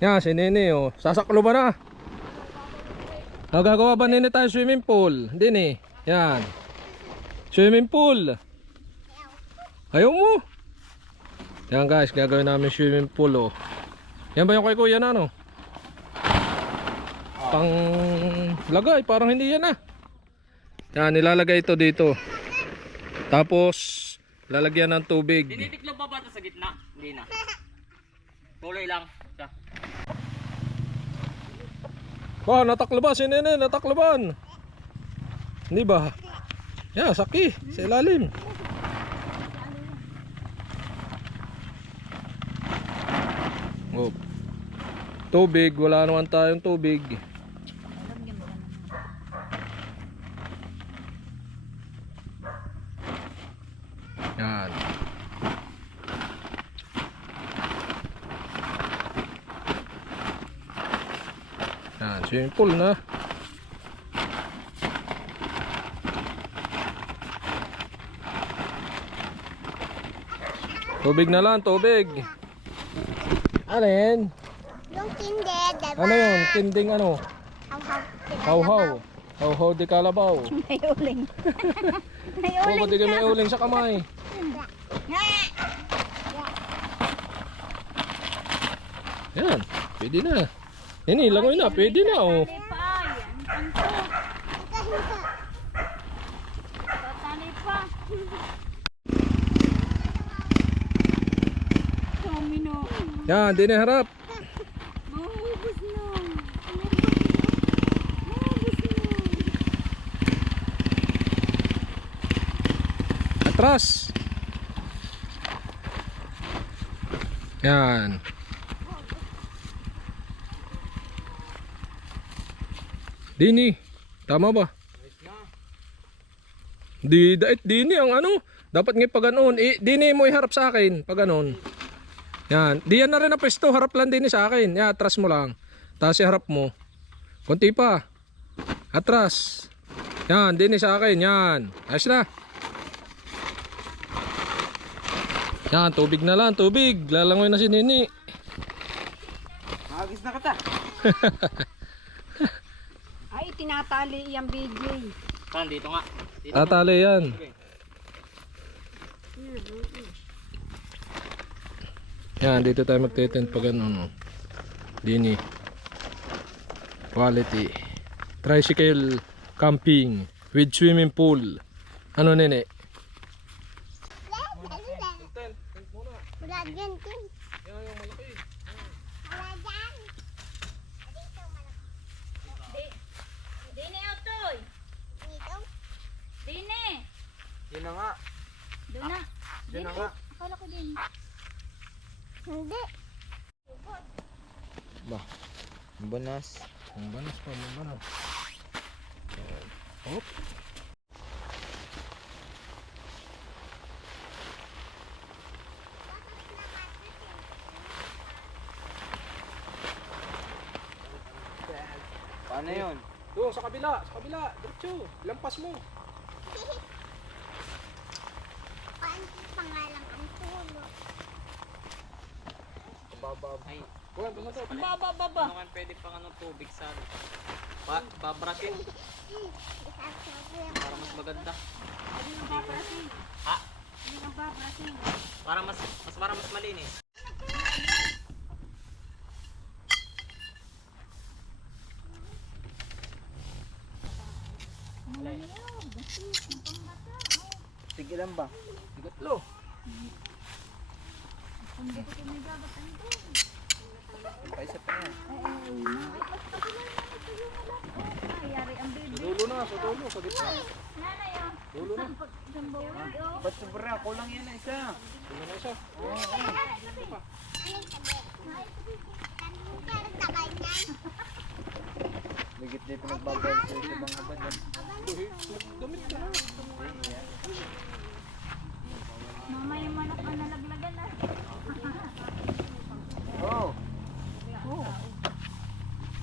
Yan, si Nene oh. Sasaklo ba na? Gagawa ba Nene tayo swimming pool? Hindi ni. Yan. Swimming pool. Ayaw mo. Yan guys, gagawin namin swimming pool oh. Yan ba yung kay kuya na no? Pang lagay, parang hindi yan ah. Yan, nilalagay ito dito. Tapos lalagyan ng tubig. Tinitiklop pa ba ito sa gitna? Hindi na. Tuloy lang. Oh, natakloban si Nene, natakloban. Hindi ba? Yan, saki sa ilalim. Oh. Tubig, wala naman tayong tubig. Yan. Yan, swimming pool na. Tubig na lang, tubig. Alin? Yung tindi, diba? Ano yun? Tinding ano? Hau-hau. Hau-hau di kalabaw. May uling. May Oh, uling pati ka may uling sa kamay. Yan, pwede na. Yan, ilangoy na, pwede na oh. Yan, di na harap. Maubos na. Atras. Yan. Dini, tama ba? Dini ang ano. Dapat nga pag ganoon. Dini mo iharap sa akin pag ganoon. Yan. Di yan na rin ang pwesto. Harap lang din sa akin. Yan, atras mo lang. Tapos iharap mo. Kunti pa. Atras. Yan, din sa akin. Yan. Ayos na. Yan, tubig na lang. Tubig. Lalangoy na si Nini. Magis na kata. Ay, tinatali yung BJ. Saan? Dito nga. Dito. Tatali yan. Yan, dito tayo magtitent pag ano. Dini. Quality. Tricycle camping with swimming pool. Ano Nene? Wala dyan, Tim. Yan yung malaki. Wala dyan. Dito, malaki. Dine, Otoy. Dito? Dine. Yun na nga. Doon na. Yun na nga. Akala ko din. Hindi. Ba. Banas. Ang banas pa, ang banas. Hop. Paano yun? Doon sa kabila, diretso. Lampas mo. Paano pangalang ang tulo? Ay. Kuya, basta to. Baba. Ano kan pwede pang ano tubig sa babrasin para mas maganda. Ha? Para mas malinis. Sige lang ba? Tigatlo. Paisa pa yan. Sa dulo na, sa dulo, sa gitna. Dulo na. Ba't sobra? Kulang yan na isa. Dulo na isa. Ligit din pinagbabal sa ibang abad. Damit ka na. Mama, yung manok na nalaglagan na. Oh.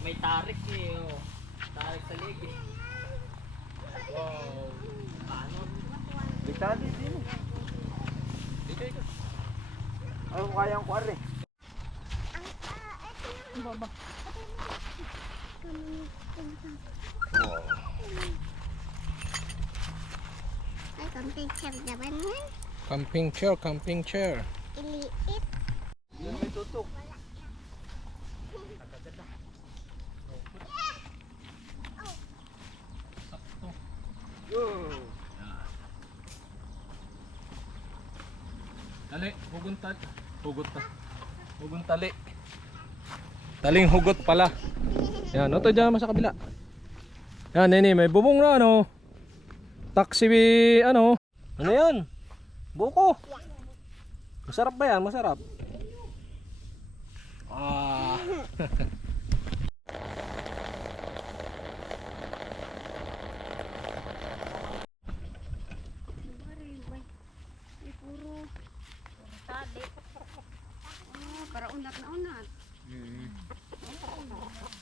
May tarik eh. Oh. Tarik sa leg eh. Wow. Paano? Bitali din. Ikaw. Ano kayang kuwari? Baba. Ay, camping chair naman yan. Camping chair, camping chair. Iliit. Yan may tutok. Tali, hugon tali. Taling hugot pala. Yan, ito dyan sa kabila. Yan, nini, may bubong na ano. Taxi, ano. Ano yan? Buko. Masarap ba yan? Masarap. Ah. Tadi. Para unat na unat.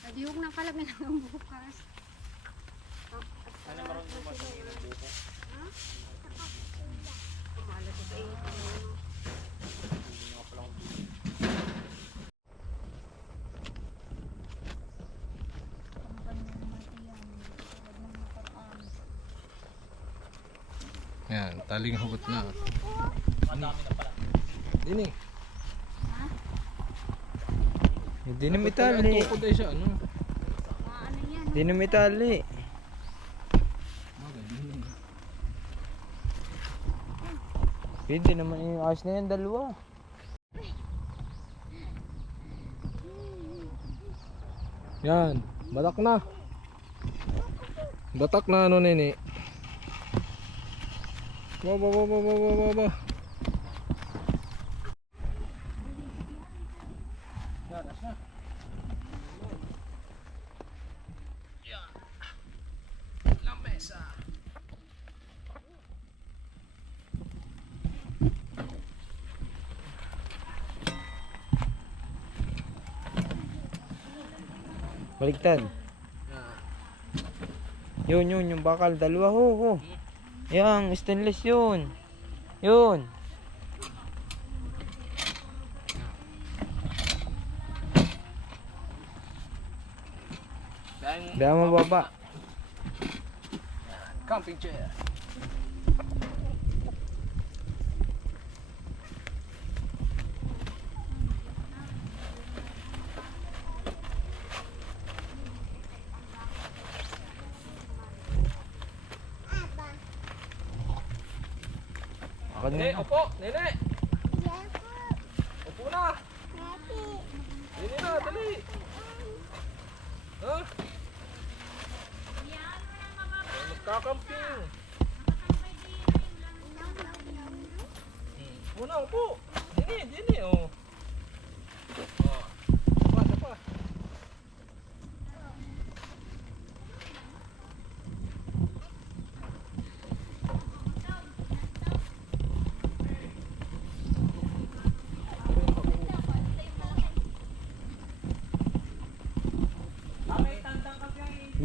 Adiyog na kalag na ang bukas. Ano maroon mo ba ng buko? Yan, taling hugot na. Madami na pala. Dini. Hindi na may tali. Tukod ay siya, ano? Ano yan? Hindi na may tali. Pwede naman yung ayos na yan, dalawa. Yan, batak na. Batak na ano nini. Ba. Lamesa. Baligtad. Yun, yung bakal. Dalawa, ho. Yang, stainless yun. Yun. Dahil mababa. Camping chair. Ako Nene, na. upo, nene. Yako. Upo na. Nati. Nene na, dali. Ha? Magkakamping. Upo na, upo. Nene, oh. Pa.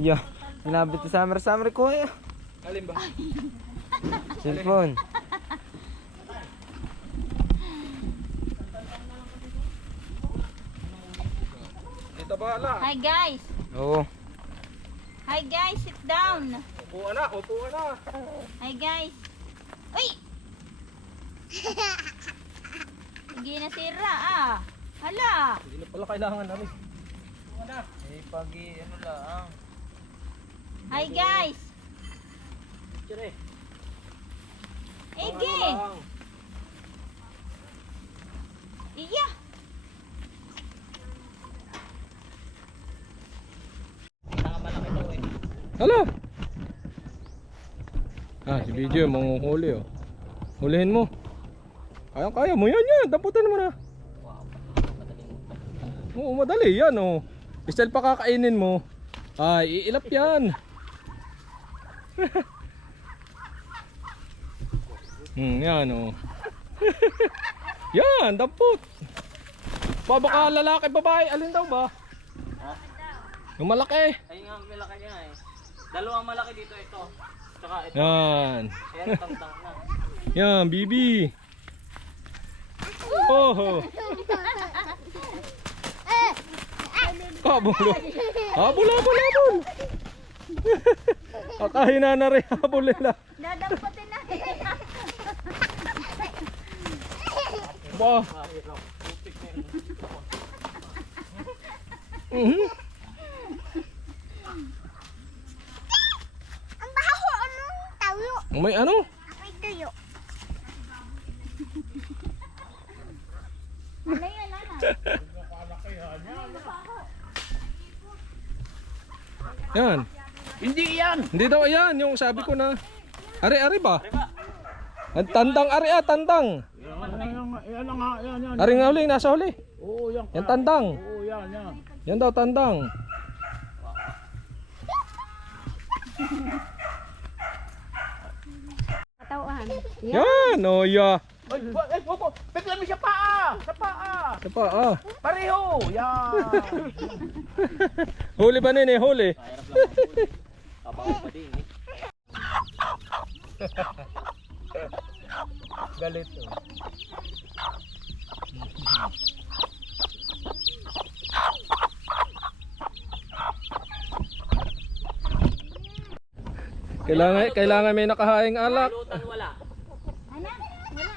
Yeah. Sinabit sa summer ko eh. Alin ba? Cellphone. Dito ba ala? Hi guys. Oo. Hi guys, sit down. Upo na. Hi guys. Uy! Hindi na sira ah. Hala. Hindi na pala kailangan namin. Eh, ano lang. Hi guys. Tire. Ege. Iya. Pinakamalaki daw eh. Hala. Si video manguhuli oh. Hulihin mo. Kaya mo yan. Damputin mo na. Wow. Madaling Oo, madali yan oh. Istel pa kakainin mo. Ay, iilap yan. Yan oh. Yan, dampot. Baka lalaki, babae, alin daw ba? Ha? Yung malaki. Ayun nga, malaki nga eh. Dalawang malaki dito ito. Tsaka ito. Yan. Ayan, tang-tang na. Yan, bibi. Oh. Habol. Habol, habol, habol. Akahina na rin habol nila. Dadampatin na. Ba. Mhm. Ang baho, anong tayo? May ano? Ako'y tuyo. Ano yan, ano? Yan. Hindi yan. Hindi daw yan, yung sabi ko na. Ari-ari ba? Ang tandang ari tandang. Yan nga, yan. Ari nga huli, nasa huli. Oo, yan. Yan tandang. Oo, yan. Yan daw tandang. Katawan. Yan, oh yeah. Ay, bigla mo sa paa. Sa paa. Ito pa, ah. Pareho. Yan. Huli ba nini? Huli. Hirap lang ang huli. Abang pa din eh. Galit. Kailangan may nakahaing alak. Pulutan wala. Ano? Wala.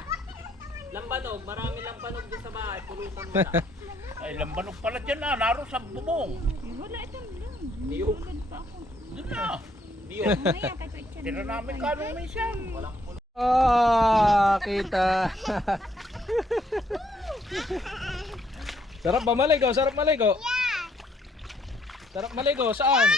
Lambanog. Marami lambanog doon sa bahay. Pulutan wala. Ay, lambanog pala dyan na, naroon sa bubong. Wala ito. Niyog. Doon na. Niyog. Mamaya kay Kuya. Tira namin kanong minsan. Ah, kita. Sarap ba maligo? Sarap maligo? Sarap maligo? Saan?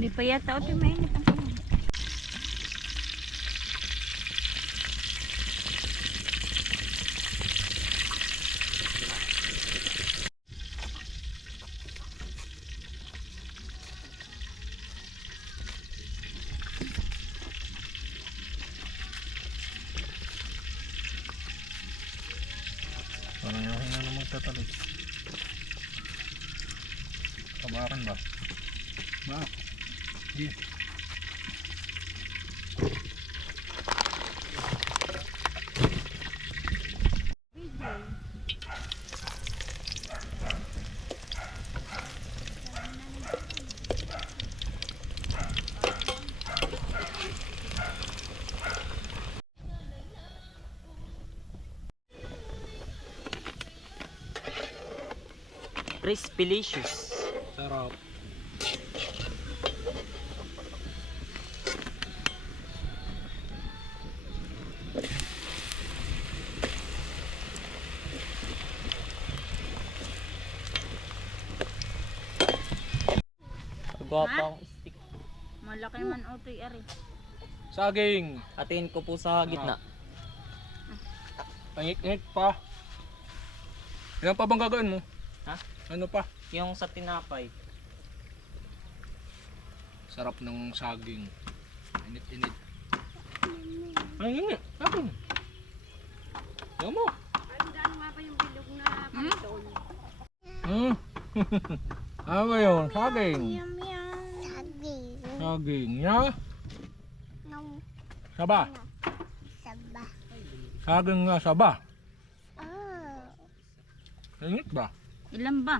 Hindi pa yata ito mainit ang panahon. Sabaran ba? Ba? Di. Crispylicious. Sarap. Gwapo ang stick. Malaki man utoy ari. Saging. Atiin ko po sa gitna. Pangit-ngit pa. Ilan pa bang gagawin mo? Ha? Ano pa? Yung sa tinapay. Sarap ng saging. Init-init. Ay, hindi. Saging. Yan mo. Hmm? Ano ba yun? Saging. Yum, yum. Saging. Saging niya. Nung Saba. saba. Saging nga saba. Oh. Init ba? Ilan ba?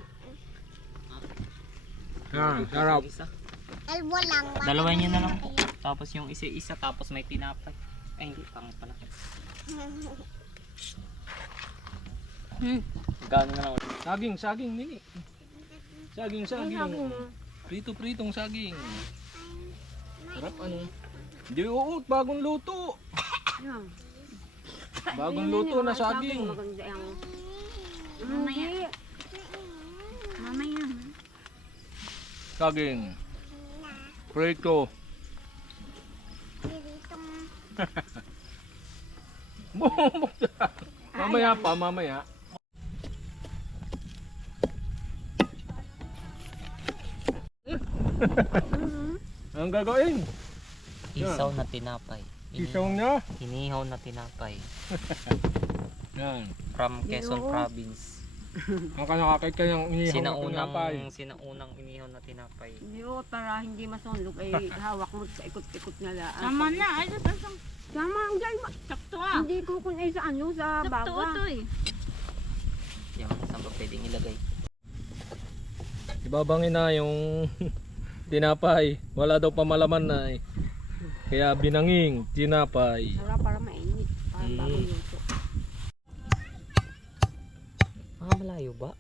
Yan, sarap. Isa. Albo lang. Dalawa niyo na lang. Tapos yung isa-isa tapos may tinapay. Ay hindi, pangit pala. Gano'n na lang ulit. Saging, saging, nini. Saging, saging. Prito-pritong saging. Sarap ano. Hindi uot, bagong luto. Bagong luto na saging. Mamaya. Mamaya. Saging. Prito. Mamaya pa, mamaya. Ang gagawin? Isaw na tinapay. Isaw na. Hinihaw na tinapay. Yan. From Quezon Province. Ang kanakakit ka yung inihaw na tinapay. Sinaunang inihaw na tinapay. Hindi para hindi masunog ay hawak mo sa ikot-ikot na laan. Tama na. Ay, sasang. Tama ang dyan. Sakto ah. Hindi ko kung ay sa ano, sa Sakto baga. utoy. Yan, saan ba pwedeng ilagay? Ibabangin na yung tinapay. Wala daw pamalaman na eh. Kaya binanging tinapay. Para para mainit. Para bagong luto. Malayo ba?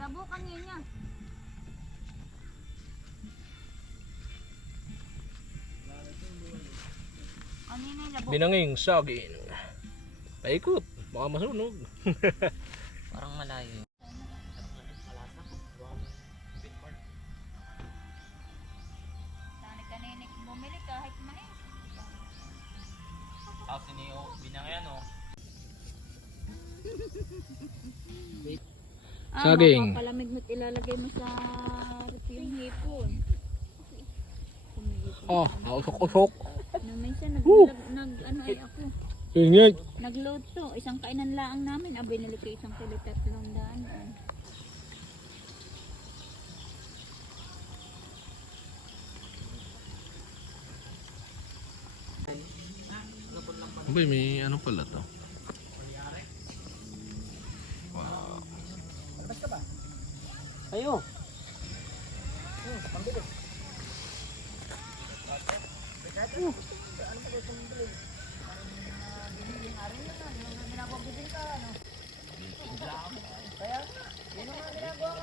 Labo kanina. Kanina yung labo. Binanging saging. Paikot. Baka masunog. Parang malayo. Kaninik bumili kahit mali. Tapos binangayan oh. Saging. Palamig mo't ilalagay mo sa rep yung hipon. Oh, nausok-usok. Nung minsan ano ay ako. Ingit. Nagluto. Isang kainan laang namin. Abay nalagay isang kilo 300. Abay, may ano pala to. Ayo.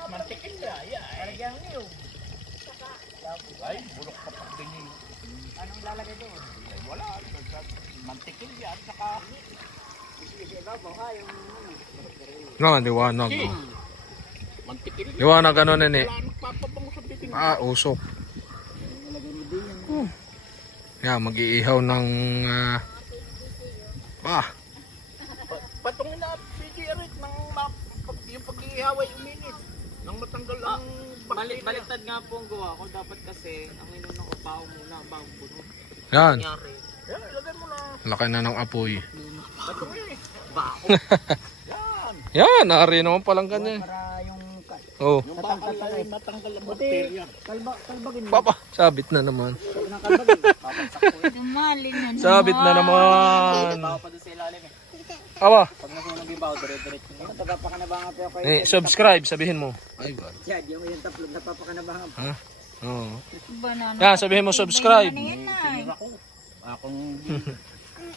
Mantikil na, yeah. Talagyan niyo. Ay, bulok pa pa din yun. Anong lalagay doon? Ay, wala. Mantikil yan, saka... No, liwanag. Mantikil yan. Liwanag ano na eh. Wala nagpapabango sa bibig. Usok. Yan, mag-iihaw ng... Patungin na, sige, Eric, yung pag-iihaway uminit. Nang matanggal ang bakterya. Baliktad nga po ang gawa ko. Dapat kasi ang inunang ko pao muna bago puno. Yan, Nangyari. Yan, ilagay mo na. laki na ng apoy. Patungin. Bao. Yan. Yan, naari naman palang ganyan. Para yung Oh. Yung bakal ay matanggal ang bakterya. Papa, sabit na naman. Dumalin na naman. Sabit na naman. Bawa pa doon sa ilalim eh. Aba, Pag nasunog yung bawa, dire-diretso nyo. Napapakanabangan ko kayo. subscribe, sabihin mo. Ay, ba? Yan, yung taplong napapakanabangan. Ha? Oo. Banana. Yan, sabihin mo subscribe. Ano yan, Nay? Akong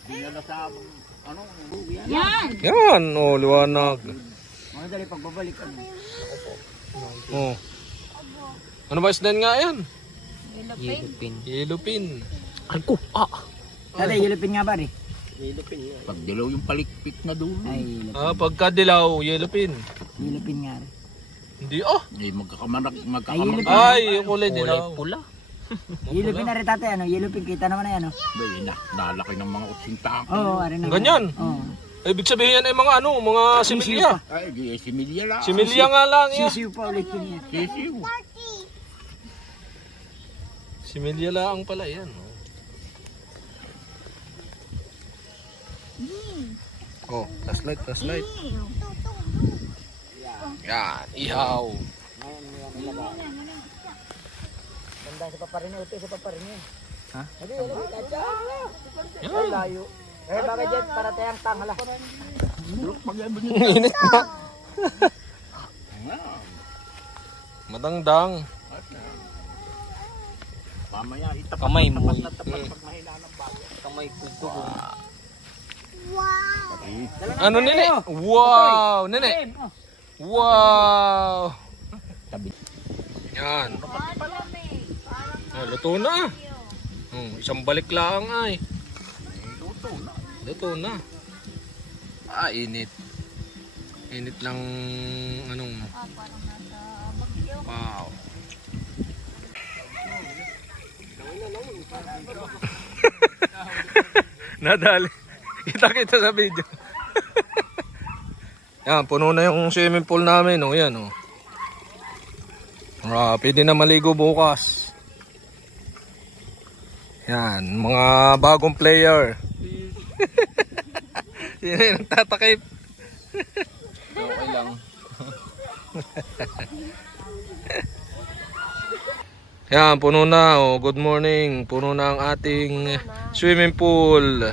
dinala sa ano, yan. Yan. Yan, oh, liwanag. Mga dali pagbabalik. Oh. Ano ba isdan nga yan? Yellow pin. Yellow pin. Ay ko, Tatay, yelupin nga ba rin? Pag dilaw yung palikpik na dulo. Ay, pagka dilaw, yellow pin. yelupin nga rin. Hindi, Ay, magkakamanag. Ay, yung kulay dilaw. Pula. Yelupin na rin tatay, ano? Yelupin, kita naman na yan, Bay, nalaki ng mga kutsintako. Oo, arin na. Ganyan. Oo. Ibig sabihin yan ay mga ano, mga similya. Ay, di similya lang. Similya nga lang yan. Sisiw pa ulit yun yan. Sisiw. Similya lang pala yan. Oh, flashlight, flashlight. Yan, ihaw. Ganda sa paparin niya, uti sa paparin niya. Ha? Hindi, yelupin ka dyan. Ay, Yan. layo. Eh, bakit dyan? Para tayang tangala. Init na. Madangdang. Mamaya itapat. Kamay mo. Tapat na tapat pag mahina ng bago. Kamay kuko. Wow. Ano nene? Wow, nene. Wow. Yan. Luto na. Isang balik lang ay. Luto na. Init. Init lang anong. Wow. Nadali. Kita-kita sa video. Yan, puno na yung swimming pool namin. O, yan, o. Pwede na maligo bukas. Yan, mga bagong player. Sino yung nagtatakip? Okay lang. Yan, puno na. Oh, good morning. Puno na ang ating swimming pool.